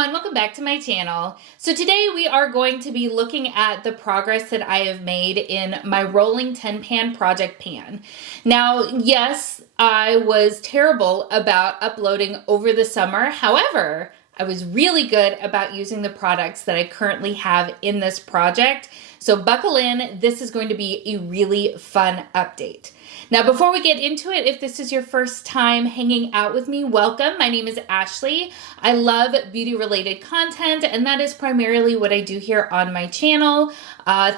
everyone, welcome back to my channel. So today we are going to be looking at the progress that I have made in my rolling 10 pan project pan. Now, yes, I was terrible about uploading over the summer. However, I was really good about using the products that I currently have in this project. So buckle in, this is going to be a really fun update. Now, before we get into it, if this is your first time hanging out with me, welcome. My name is Ashley. I love beauty-related content, and that is primarily what I do here on my channel.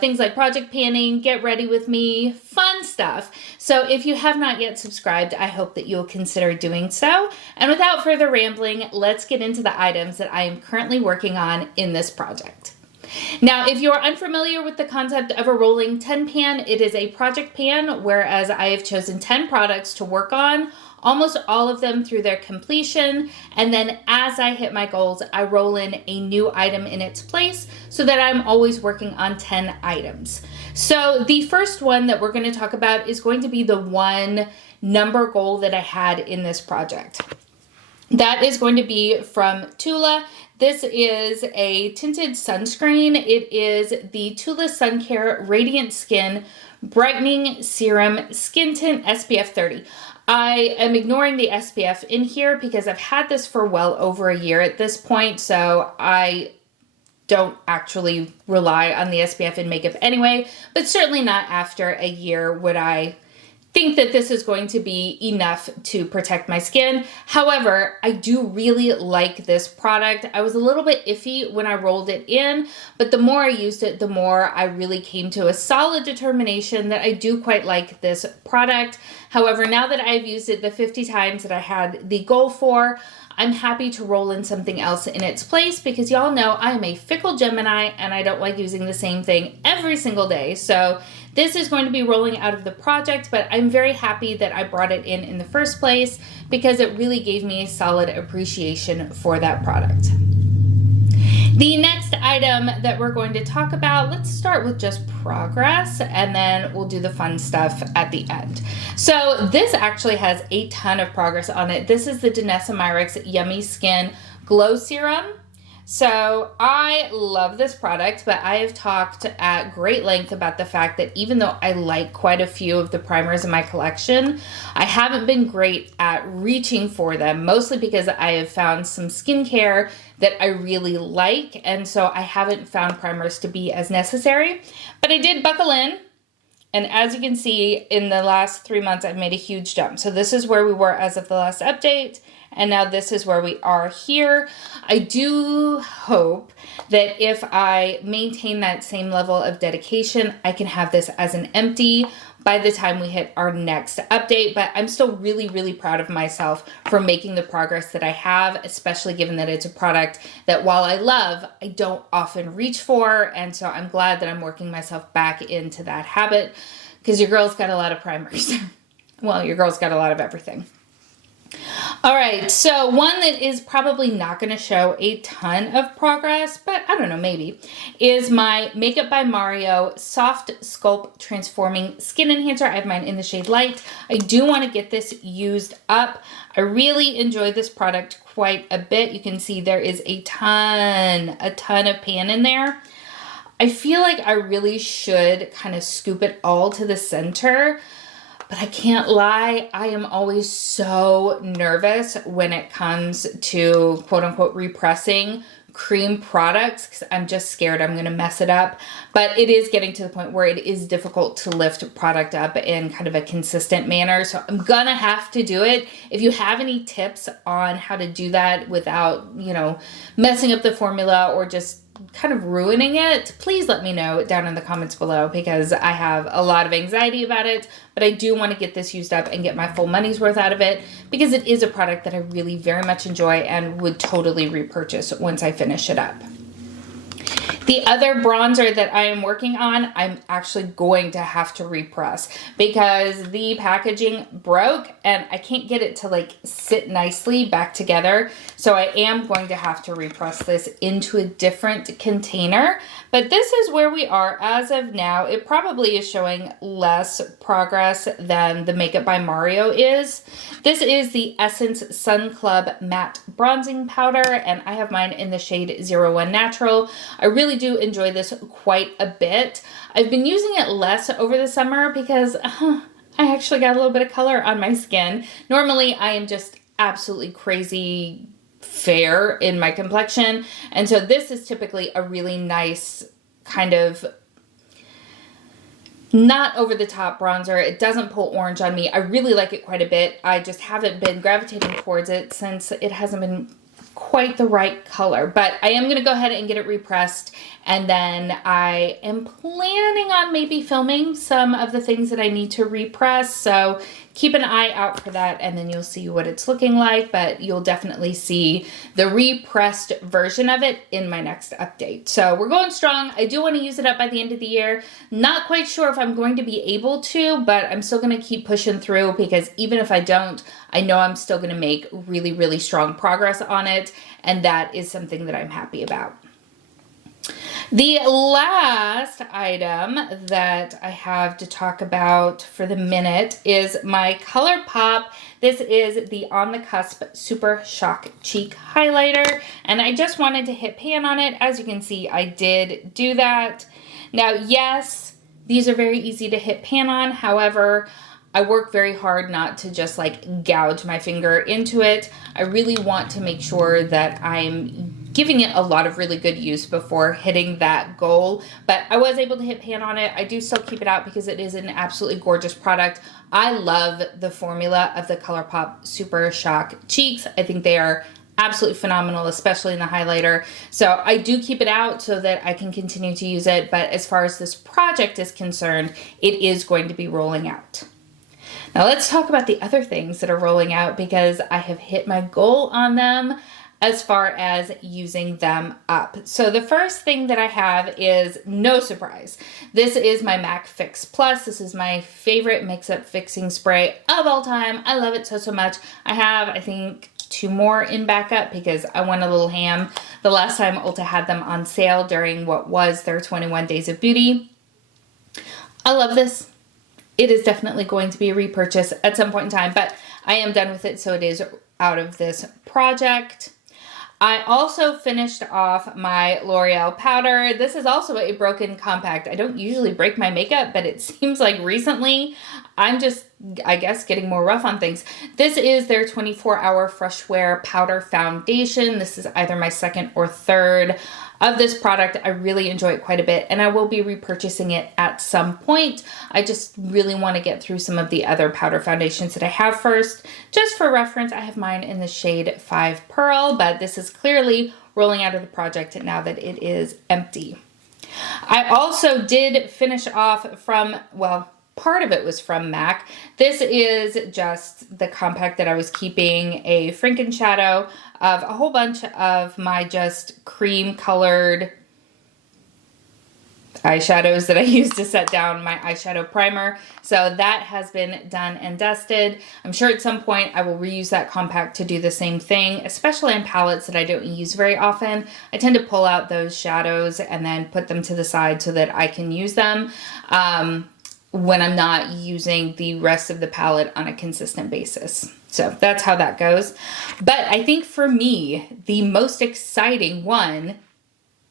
Things like project panning, get ready with me, fun stuff. So if you have not yet subscribed, I hope that you'll consider doing so. And without further rambling, let's get into the items that I am currently working on in this project. Now, if you're unfamiliar with the concept of a rolling 10 pan, it is a project pan, whereas I have chosen 10 products to work on, almost all of them through their completion, and then as I hit my goals, I roll in a new item in its place so that I'm always working on 10 items. So the first one that we're going to talk about is going to be the one number goal that I had in this project. That is going to be from Tula. This is a tinted sunscreen. It is the Tula Sun Care Radiant Skin Brightening Serum Skin Tint SPF 30. I am ignoring the SPF in here because I've had this for well over a year at this point, so I don't actually rely on the SPF in makeup anyway, but certainly not after a year would I think that this is going to be enough to protect my skin. However, I do really like this product. I was a little bit iffy when I rolled it in, but the more I used it, the more I really came to a solid determination that I do quite like this product. However, now that I've used it the 50 times that I had the goal for, I'm happy to roll in something else in its place because y'all know I am a fickle Gemini and I don't like using the same thing every single day. So this is going to be rolling out of the project, but I'm very happy that I brought it in the first place because it really gave me a solid appreciation for that product. The next item that we're going to talk about, let's start with just progress and then we'll do the fun stuff at the end. So this actually has a ton of progress on it. This is the Danessa Myricks Yummy Skin Glow Serum. So I love this product, but I have talked at great length about the fact that even though I like quite a few of the primers in my collection, I haven't been great at reaching for them, mostly because I have found some skincare that I really like, and so I haven't found primers to be as necessary. But I did buckle in, and as you can see, in the last 3 months, I've made a huge jump. So this is where we were as of the last update, and now this is where we are here. I do hope that if I maintain that same level of dedication, I can have this as an empty by the time we hit our next update, but I'm still really, really proud of myself for making the progress that I have, especially given that it's a product that while I love, I don't often reach for, and so I'm glad that I'm working myself back into that habit because your girl's got a lot of primers. Well, your girl's got a lot of everything. All right, so one that is probably not going to show a ton of progress, but I don't know, maybe, is my Makeup by Mario Soft Sculpt Transforming Skin Enhancer. I have mine in the shade Light. I do want to get this used up. I really enjoy this product quite a bit. You can see there is a ton of pan in there. I feel like I really should kind of scoop it all to the center. But I can't lie, I am always so nervous when it comes to quote unquote repressing cream products because I'm just scared I'm going to mess it up. But it is getting to the point where it is difficult to lift product up in kind of a consistent manner. So I'm going to have to do it. If you have any tips on how to do that without, you know, messing up the formula or just kind of ruining it, please let me know down in the comments below because I have a lot of anxiety about it, but I do want to get this used up and get my full money's worth out of it because it is a product that I really very much enjoy and would totally repurchase once I finish it up. The other bronzer that I am working on, I'm actually going to have to repress because the packaging broke and I can't get it to like sit nicely back together. So I am going to have to repress this into a different container. But this is where we are as of now. It probably is showing less progress than the Makeup by Mario is. This is the Essence Sun Club Matte Bronzing Powder, and I have mine in the shade 01 Natural. I really do enjoy this quite a bit. I've been using it less over the summer because I actually got a little bit of color on my skin. Normally, I am just absolutely crazy fair in my complexion, and so this is typically a really nice kind of not over the top bronzer. It doesn't pull orange on me. I really like it quite a bit. I just haven't been gravitating towards it since it hasn't been quite the right color, but I am going to go ahead and get it repressed, and then I am planning on maybe filming some of the things that I need to repress, so keep an eye out for that, and then you'll see what it's looking like, but you'll definitely see the repressed version of it in my next update. So we're going strong. I do want to use it up by the end of the year. Not quite sure if I'm going to be able to, but I'm still going to keep pushing through because even if I don't, I know I'm still going to make really, really strong progress on it, and that is something that I'm happy about. The last item that I have to talk about for the minute is my ColourPop. This is the On the Cusp Super Shock Cheek Highlighter, and I just wanted to hit pan on it. As you can see, I did do that. Now, yes, these are very easy to hit pan on. However, I work very hard not to just like gouge my finger into it. I really want to make sure that I'm giving it a lot of really good use before hitting that goal. But I was able to hit pan on it. I do still keep it out because it is an absolutely gorgeous product. I love the formula of the ColourPop Super Shock Cheeks. I think they are absolutely phenomenal, especially in the highlighter. So I do keep it out so that I can continue to use it. But as far as this project is concerned, it is going to be rolling out. Now let's talk about the other things that are rolling out because I have hit my goal on them as far as using them up. So the first thing that I have is, no surprise, this is my MAC Fix Plus. This is my favorite mix-up fixing spray of all time. I love it so, so much. I have, I think, 2 more in backup because I went a little ham the last time Ulta had them on sale during what was their 21 Days of Beauty. I love this. It is definitely going to be a repurchase at some point in time, but I am done with it, so it is out of this project. I also finished off my L'Oreal powder. This is also a broken compact. I don't usually break my makeup, but it seems like recently I'm just, I guess, getting more rough on things. This is their 24-hour Fresh Wear Powder Foundation. This is either my second or third of this product. I really enjoy it quite a bit, and I will be repurchasing it at some point. I just really want to get through some of the other powder foundations that I have first. Just for reference, I have mine in the shade 5 Pearl, but this is clearly rolling out of the project now that it is empty. I also did finish off from, well, part of it was from MAC. This is just the compact that I was keeping, a Frankenshadow of a whole bunch of my just cream colored eyeshadows that I used to set down my eyeshadow primer. So that has been done and dusted. I'm sure at some point I will reuse that compact to do the same thing, especially on palettes that I don't use very often. I tend to pull out those shadows and then put them to the side so that I can use them when I'm not using the rest of the palette on a consistent basis. So that's how that goes. But I think for me, the most exciting one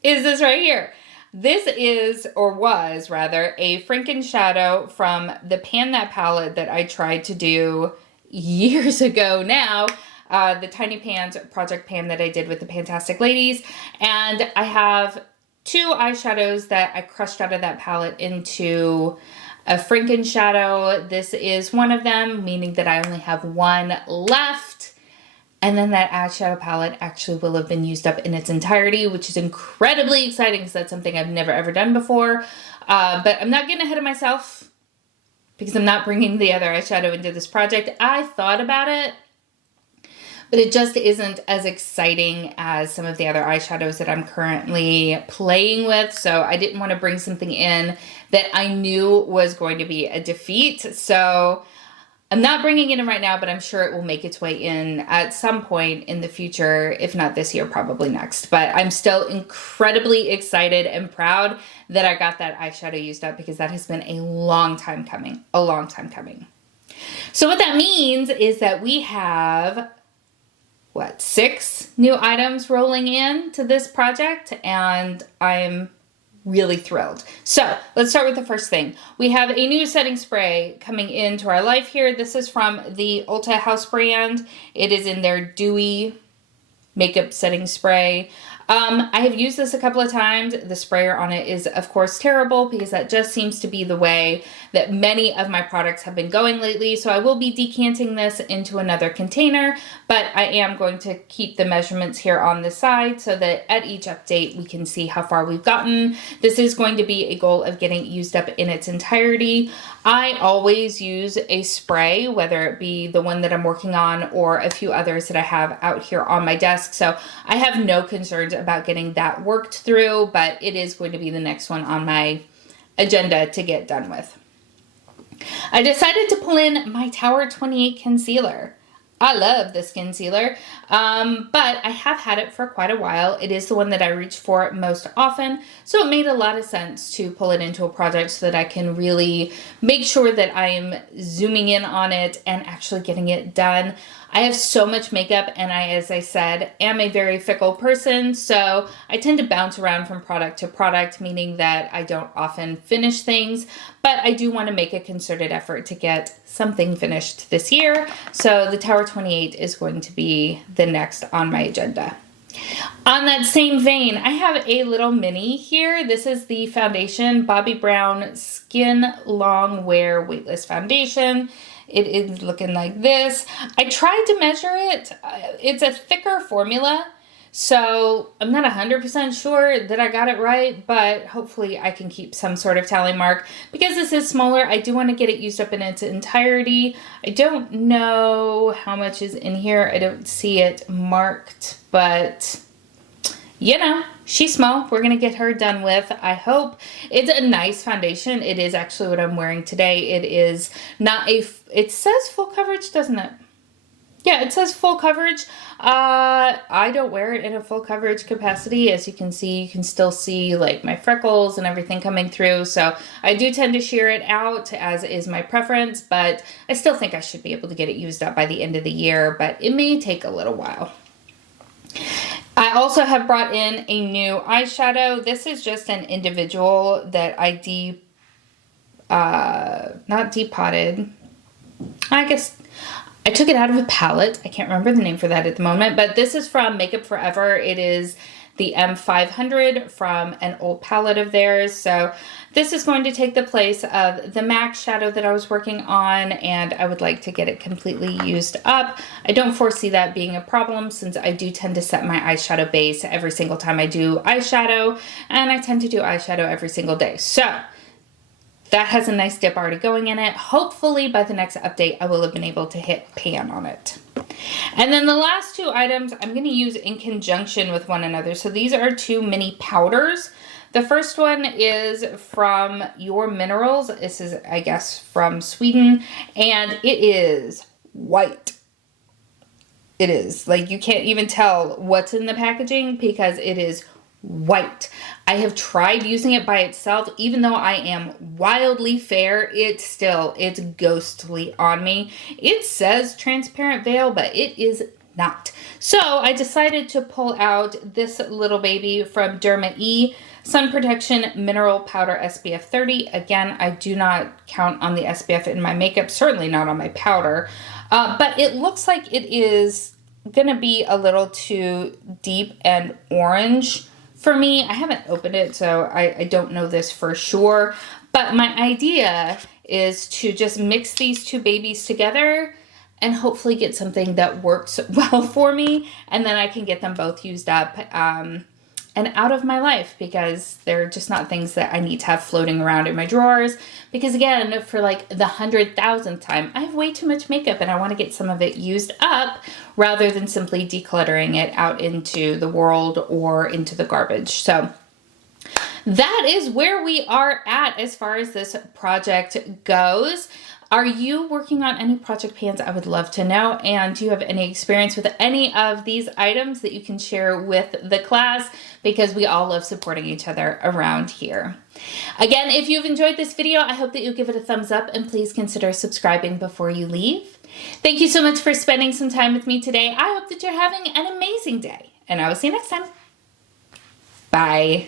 is this right here. This is, or was rather, a Frankenshadow from the Pan That palette that I tried to do years ago now. The Tiny Pans project pan that I did with the Fantastic Ladies. And I have 2 eyeshadows that I crushed out of that palette into a Frankenshadow. This is one of them, meaning that I only have 1 left. And then that eyeshadow palette actually will have been used up in its entirety, which is incredibly exciting because that's something I've never ever done before. But I'm not getting ahead of myself because I'm not bringing the other eyeshadow into this project. I thought about it, but it just isn't as exciting as some of the other eyeshadows that I'm currently playing with. So I didn't want to bring something in that I knew was going to be a defeat. So I'm not bringing it in right now, but I'm sure it will make its way in at some point in the future, if not this year, probably next. But I'm still incredibly excited and proud that I got that eyeshadow used up, because that has been a long time coming, a long time coming. So what that means is that we have, what, 6 new items rolling in to this project, and I'm really thrilled. So let's start with the first thing. We have a new setting spray coming into our life here. This is from the Ulta House brand. It is in their Dewy makeup setting spray. I have used this a couple of times. The sprayer on it is, of course, terrible, because that just seems to be the way that many of my products have been going lately. So I will be decanting this into another container, but I am going to keep the measurements here on the side so that at each update we can see how far we've gotten. This is going to be a goal of getting it used up in its entirety. I always use a spray, whether it be the one that I'm working on or a few others that I have out here on my desk. So I have no concerns about getting that worked through, but it is going to be the next one on my agenda to get done with. I decided to pull in my Tower 28 concealer. I love this concealer, but I have had it for quite a while. It is the one that I reach for most often, so it made a lot of sense to pull it into a project so that I can really make sure that I am zooming in on it and actually getting it done. I have so much makeup, and I, as I said, am a very fickle person, so I tend to bounce around from product to product, meaning that I don't often finish things, but I do want to make a concerted effort to get something finished this year, so the Tower 28 is going to be the next on my agenda. On that same vein, I have a little mini here. This is the foundation, Bobbi Brown Skin Long Wear Weightless Foundation. It is looking like this. I tried to measure it. It's a thicker formula, so I'm not 100% sure that I got it right, but hopefully I can keep some sort of tally mark. Because this is smaller, I do want to get it used up in its entirety. I don't know how much is in here. I don't see it marked, but you know, she's small. We're going to get her done with, I hope. It's a nice foundation. It is actually what I'm wearing today. It is not a, it says full coverage, doesn't it? Yeah, it says full coverage. I don't wear it in a full coverage capacity. As you can see, you can still see like my freckles and everything coming through. So I do tend to sheer it out, as is my preference, but I still think I should be able to get it used up by the end of the year, but it may take a little while. I also have brought in a new eyeshadow. This is just an individual that I not depotted. I guess I took it out of a palette. I can't remember the name for that at the moment, but this is from Makeup Forever. It is the M500 from an old palette of theirs. So this is going to take the place of the MAC shadow that I was working on, and I would like to get it completely used up. I don't foresee that being a problem, since I do tend to set my eyeshadow base every single time I do eyeshadow, and I tend to do eyeshadow every single day. So that has a nice dip already going in it. Hopefully by the next update, I will have been able to hit pan on it. And then the last 2 items I'm going to use in conjunction with one another. So these are 2 mini powders. The first one is from Your Minerals. This is, I guess, from Sweden, and it is white. It is. Like, you can't even tell what's in the packaging because it is white. I have tried using it by itself. Even though I am wildly fair, it's ghostly on me. It says transparent veil, but it is not. So I decided to pull out this little baby from Derma E Sun Protection Mineral Powder SPF 30. Again, I do not count on the SPF in my makeup, certainly not on my powder, but it looks like it is gonna be a little too deep and orange for me. I haven't opened it, so I don't know this for sure, but my idea is to just mix these 2 babies together and hopefully get something that works well for me, and then I can get them both used up. and out of my life, because they're just not things that I need to have floating around in my drawers. Because again, for like the 100,000th time, I have way too much makeup and I want to get some of it used up rather than simply decluttering it out into the world or into the garbage. So that is where we are at as far as this project goes. Are you working on any project pans? I would love to know. And do you have any experience with any of these items that you can share with the class? Because we all love supporting each other around here. Again, if you've enjoyed this video, I hope that you give it a thumbs up and please consider subscribing before you leave. Thank you so much for spending some time with me today. I hope that you're having an amazing day, and I will see you next time. Bye.